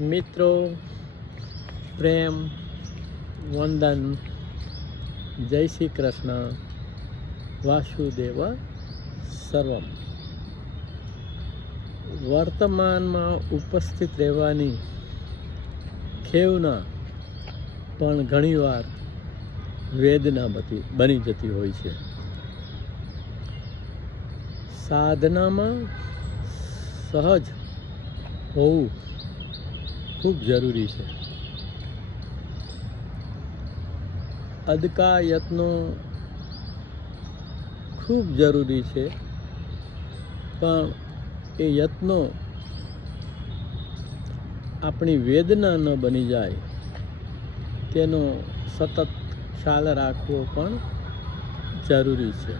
મિત્રો, પ્રેમ, વંદન, જય શ્રી કૃષ્ણ, વાસુદેવ સર્વમ. વર્તમાનમાં ઉપસ્થિત રહેવાની ખેવના પણ ઘણીવાર વેદના બની જતી હોય છે. સાધનામાં સહજ હોવું ખૂબ જરૂરી છે. અદકા યત્નો ખૂબ જરૂરી છે, પણ એ યત્નો આપણી વેદના ન બની જાય તેનો સતત ખ્યાલ રાખવો પણ જરૂરી છે.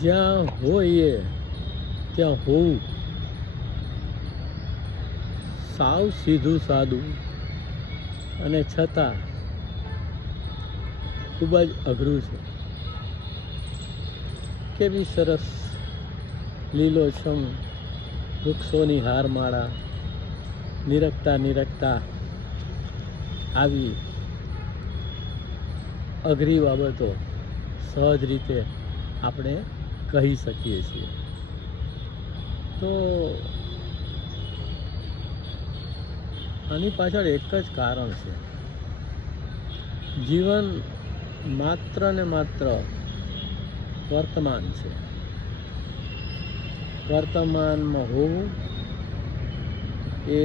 જ્યાં હોઈએ ત્યાં હોવું સાવ સીધું સાદું અને છતાં ખૂબ જ અઘરું છે. કેવી સરસ લીલોછમ વૃક્ષોની હારમાળા નિરખતા આવી અઘરી બાબતો સહજ રીતે આપણે કહી શકીએ છીએ. તો આની પાછળ એક જ કારણ છે. જીવન માત્ર ને માત્ર વર્તમાન છે. વર્તમાનમાં હોવું એ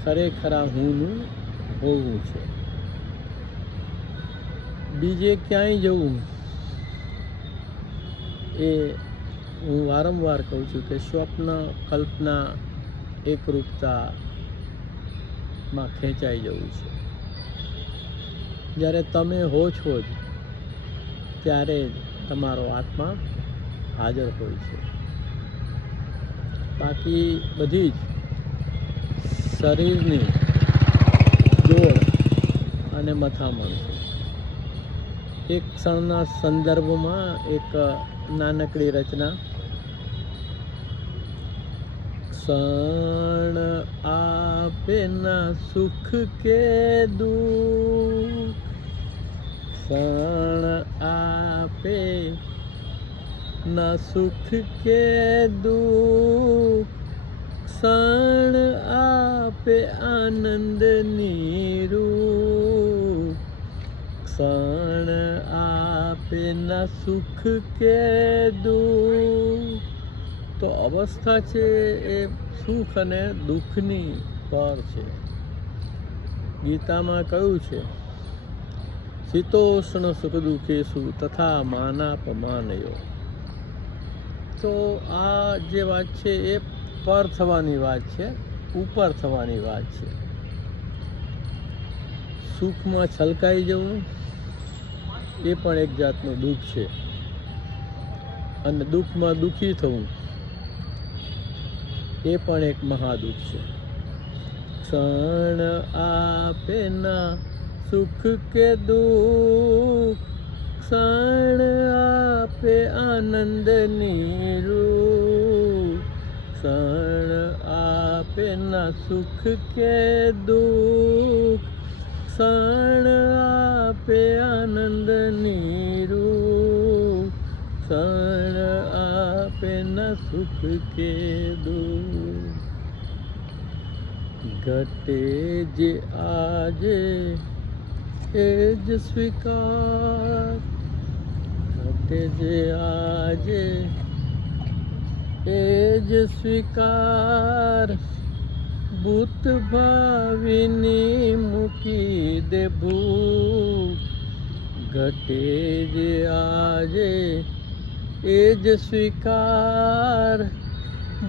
ખરેખરા હુંનું હોવું છે. બીજે ક્યાંય જવું એ હું વારંવાર કહું છું કે સ્વપ્ન, કલ્પના, એકરૂપતામાં ખેંચાઈ જવું છે. જ્યારે તમે હો છો જ ત્યારે જ તમારો આત્મા હાજર હોય છે. બાકી બધી જ શરીરની દોડ અને મથામણ છે. એક ક્ષણના સંદર્ભમાં એક નાનકડી રચના. ક્ષણ આપે ના સુખ કે દુઃખ, ક્ષણ આપે ના સુખ કે દુઃખ, ક્ષણ આપે આનંદની રૂપ, ક્ષણ આપે ના સુખ કે દુઃખ. તો અવસ્થા છે એ સુખ અને દુઃખની પર છે. ગીતામાં કહ્યું છે, શીતોષ્ણ સુખ દુઃખેષુ તથા માનાપમાનયો. તો આ જે વાત છે એ પર થવાની વાત છે, ઉપર થવાની વાત છે. સુખમાં છલકાઈ જવું એ પણ એક જાતનું દુઃખ છે, અને દુઃખમાં દુઃખી થવું એ પણ એક મહાદુઃખ છે. ક્ષણ આપે ના સુખ કે દુઃખ, ક્ષણ આપે આનંદની રૂપ, ક્ષણ આપે ના સુખ કે દુઃખ, ક્ષણ આપે આનંદની રૂપ, ક્ષણ આપે ના સુખ કે દુઃખ. ઘટે જે આજે એ જ સ્વીકાર, ઘટે જે આજે એ જ સ્વીકાર, ભૂત ભાવિની મૂકી દે ભૂખ. ઘટે જે આજે એ જ સ્વીકાર,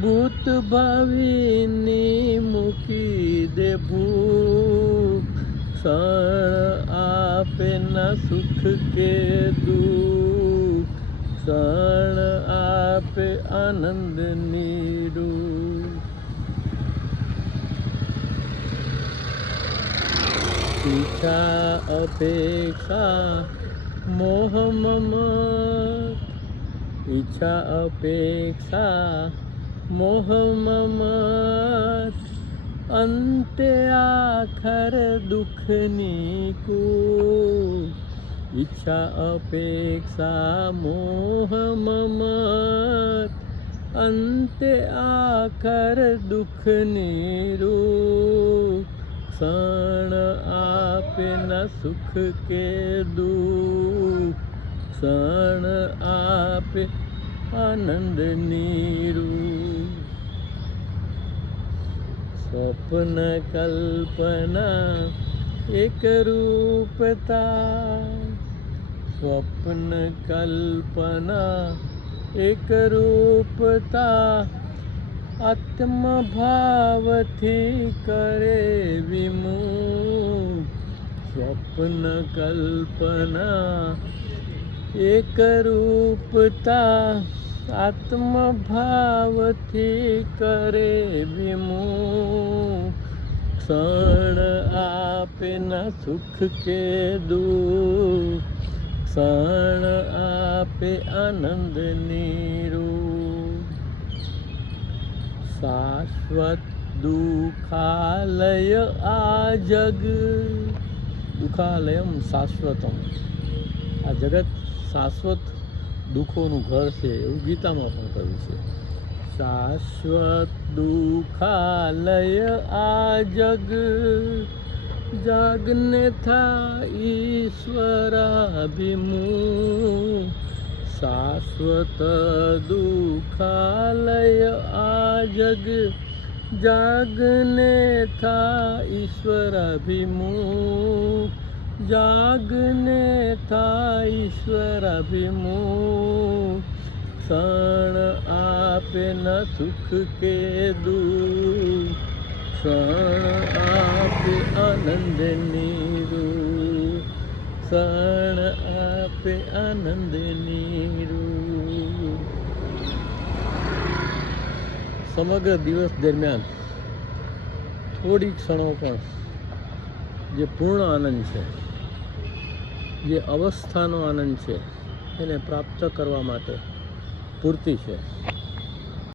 ભૂત ભાવિની મૂકી દે ભૂખ, ક્ષણ આપે ના સુખ કે દુઃખ, ક્ષણ આપે આનંદની રૂપ. ઈચ્છા અપેક્ષા મોહ મમ, ઈચ્છા અપેક્ષા મોહ મમત અંતે આખર દુઃખની કૂચ, ઈચ્છા અપેક્ષા મોહ મમત અંતે આખર દુઃખની રૂપ, ક્ષણ આપે ન સુખ કે દુઃખ, ક્ષણ આપે આનંદની રૂપ. સ્વપ્ન કલ્પના એક રૂપતા, સ્વપ્ન કલ્પના એક રૂપતા, આત્મભાવથી કરે વિમુખ. સ્વપ્ન કલ્પના એક રૂપતા, આત્મભાવથી કરે વિમુખ. ક્ષણ આપે ન સુખ કે દુઃખ, ક્ષણ આપે આનંદની રૂપ. શાશ્વત દુઃખાલય આ જગ, દુઃખાલયમ શાશ્વતમ, આ જગત શાશ્વત દુઃખોનું ઘર છે એવું ગીતામાં પણ કહ્યું છે. શાશ્વત દુઃખાલય આ જગ, જગને થા ઈશ્વરાભિમુખ. શાશ્વત દુઃખાલય આ જગ, જગને થા ઈશ્વરાભિમુખ, જગને થા ઈશ્વરાભિમુખ. ક્ષણ આપે ન સુખ કે દુઃખ, ક્ષણ આપે આનંદની રૂપ, ક્ષણ આપે આનંદની રૂપ. સમગ્ર દિવસ દરમિયાન થોડી ક્ષણો પણ જે પૂર્ણ આનંદ છે, જે અવસ્થાનો આનંદ છે, એને પ્રાપ્ત કરવા માટે પૂરતી છે.